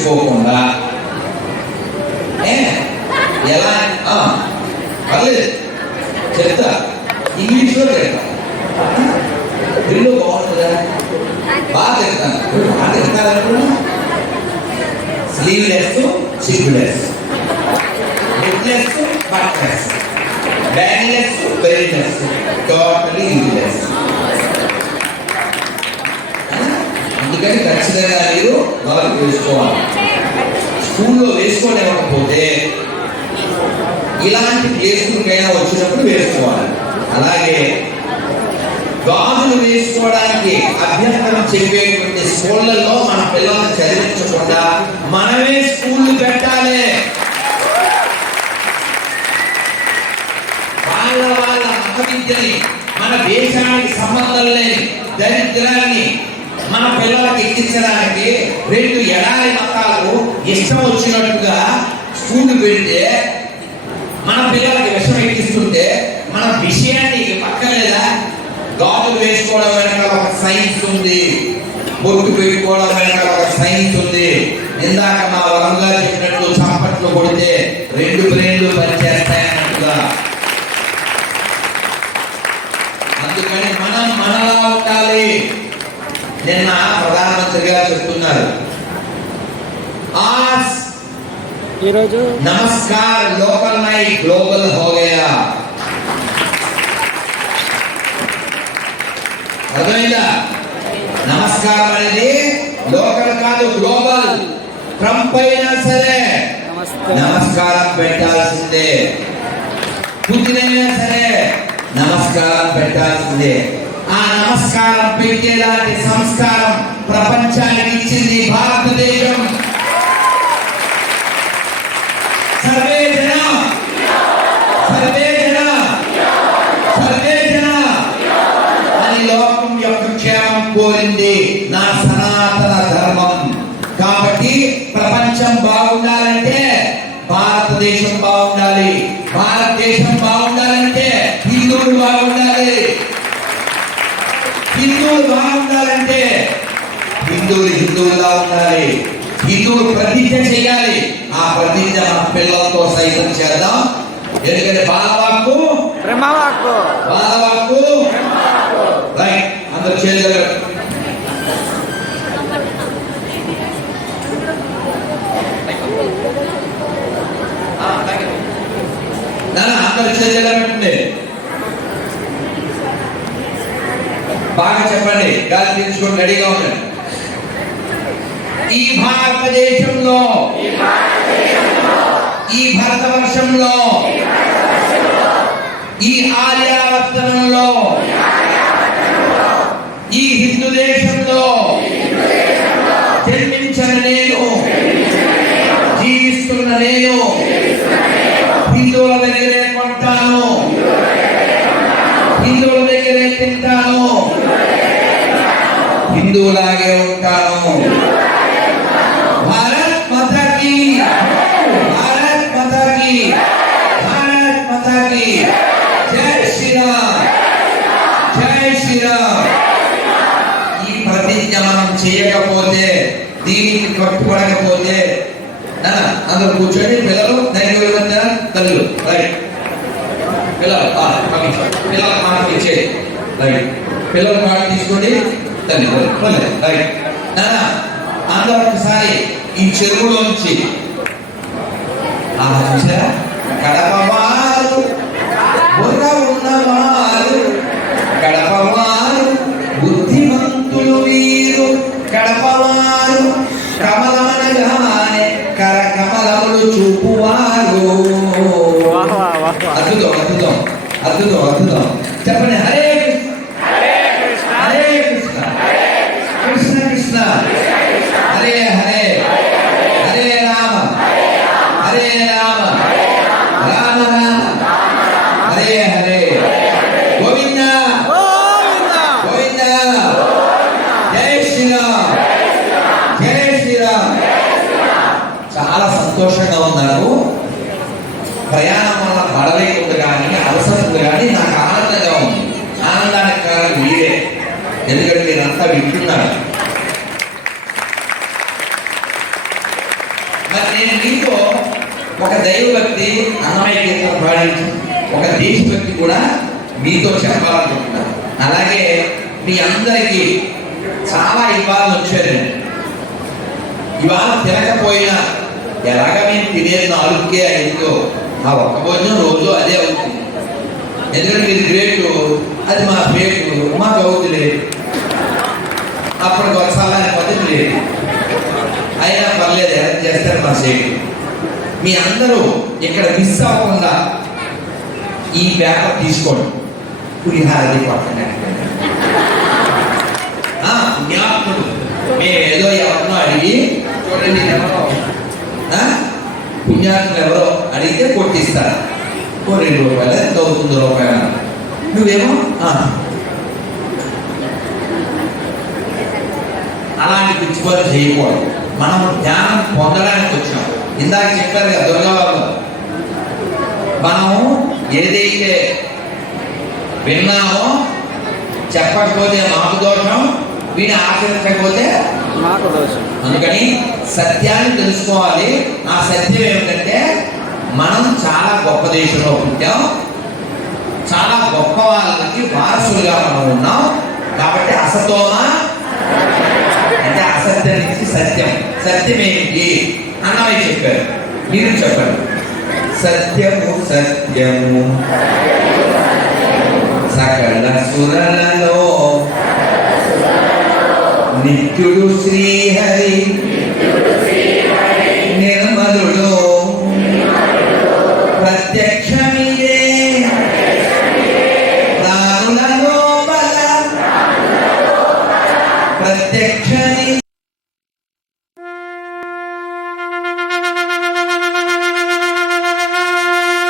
చేసుకోకుండా ఎలా పర్లేదు చెప్తా ఇంగ్లీష్లో చెప్తా వీళ్ళు బాగుంటుందా బాగా చెప్తాను బాగా చెప్తాను sleeveless chipless bookless buttless bagless beltless totally useless అందుకని ఖచ్చితంగా మీరు మార్పు వేసుకోవాలి. స్కూల్లో వేసుకోలేకపోతే ఇలాంటి ప్లేసులకైనా వచ్చినప్పుడు వేసుకోవాలి. అలాగే గాజులు వేసుకోవడానికి అభ్యంతరం చెప్పేటువంటి స్కూళ్ళల్లో మన పిల్లల్ని చదివించకుండా మనమే స్కూళ్ళు పెట్టాలి. వాళ్ళ వాళ్ళ అపవిద్యని మన దేశానికి సంబంధం లేని దరిద్రాన్ని మన పిల్లలకి ఎక్కించడానికి రెండు ఎడారి మతాలకు ఇష్టం వచ్చినట్టుగా స్కూల్ పెడితే మన పిల్లలకి విషం ఎక్కిస్తుంటే మన విషయాన్ని పక్కలేదా గాజులు వేసుకోవడం వెనక ఒక సైన్స్ ఉంది. బొట్టు పెట్టుకోవడం వెనక ఒక సైన్స్ ఉంది. ఇందాక మా వరంగా చెప్పినట్టు చప్పట్లు కొడితే రెండు బ్రెయిన్లు పనిచేస్తాయన్నట్టుగా అందుకని నిన్న ప్రధానమంత్రిగా చెప్తున్నారు ఈరోజు నమస్కార్ లోకల్ నై గ్లోబల్ హోగయా అర్థమైందా? నమస్కారం అనేది లోకల్ కాదు గ్లోబల్. ట్రంప్ అయినా సరే. నమస్కారం. పెట్టాల్సిందే. పుట్టినైనా సరే నమస్కారం పెట్టాల్సిందే. సంస్కారం నమస్కారం పెట్టేలాంటి సంస్కారం ప్రపంచానికి ఇచ్చింది భారతదేశం. హిందువులు హిందువులా ఉండాలి. హిందువులు ప్రతిజ్ఞ చేయాలి. ఆ ప్రతిజ్ఞ మన పిల్లలతో సైతం చేద్దాం. ఎందుకంటే బాలవాక్కు బ్రహ్మవాక్కు. బాలవాక్కు. రైట్ అందరు చేయగలరు అందరు బాగా చెప్పండి. గాలి తీర్చుకొని రెడీగా ఉండండి. ఈ భారతదేశంలో ఈ భరతవర్షంలో ఈ ఆర్యావర్తనంలో ఈ హిందూ దేశంలో జన్మించిన నేను జీవిస్తున్న నేను హిందువుల దగ్గరే కొంటాను హిందువుల దగ్గరే తింటాను హిందువులాగే ఉంటాను. మాతా కీ భారత్ మాతా కీ జై శ్రీరామ్. జై శ్రీరామ్. ఈ ప్రతిజ్ఞ మనం చేయకపోతే దీనికి కట్టుబడకపోతే అందరూ కూర్చోండి. పిల్లలు దానికి వెళ్ళమంటారా తల్లులు. రైట్. పిల్లలు ఆ, పంపించండి. పిల్లల మాట ఇచ్చేది రైట్. పిల్లల మాట తీసుకోండి. తల్లి రైట్. అందరూ ఒకసారి ఈ చెరువులోంచి ఆ చూసారా కడప వారు బుర్ర ఉన్నవారు కడప వారు బుద్ధిమంతులు వీరు కడప వారు కమలమనగానే కరకమలములు చూపువారు వాహ్ వాహ్ వాహ్ వాహ్. అద్భుతం అద్భుతం అద్భుతం అద్భుతం చెప్పండి హరే నేను ఒక దైవభక్తి అన్నమయ్య గీతం పాడించి ఒక దేశభక్తి కూడా మీతో చెప్పాలనుకుంటున్నాను. అలాగే మీ అందరికీ చాలా ఇవ్వాలని వచ్చారండి ఇవాళ తినకపోయినా ఎలాగ మేము తినేది నాలుగుకే ఐదుకో ఆ ఒక్క భోజనం రోజు అదే అవుతుంది. ఎందుకంటే ఇది గ్రేటు అది మా పేటు మాకు అవుతుంది అప్పుడు గొప్పసాలని పద్ధతి లేదు. అయినా పర్లేదు ఎలా చేస్తారు మా సేటు మీ అందరూ ఇక్కడ మిస్ అవ్వకుండా ఈ పేపర్ తీసుకోండి. పులిహారది పక్కన ఆ, మేము ఏదో ఎవరినో అడిగి చూడండి ఎవరో. ఆ? ఎవరో అడిగితే కొట్టిస్తారు ఓ రెండు రూపాయలు ఎంత అవుతుంది రూపాయలు నువ్వేమో? అలాంటి పిచ్చి చేయకూడదు. మనం ధ్యానం పొందడానికి వచ్చినాం. ఇందాక చెప్పారు కదా దుర్గాబాబు మనం ఏదైతే విన్నామో చెప్పకపోతే మాకు దోషం వీని ఆచరించకపోతే మాకు దోషం. అందుకని సత్యాన్ని తెలుసుకోవాలి. ఆ సత్యం ఏమిటంటే మనం చాలా గొప్ప దేశంలో పుట్టాం. చాలా గొప్ప వాళ్ళకి వారసులుగా మనం ఉన్నాం. కాబట్టి అసతోమ సత్యం. సత్యం ఏమిటి అన్నమయ్య చెప్పారు. మీరు చెప్పండి. సత్యము సత్యము. సకల సురలలో నిత్యుడు శ్రీహరి.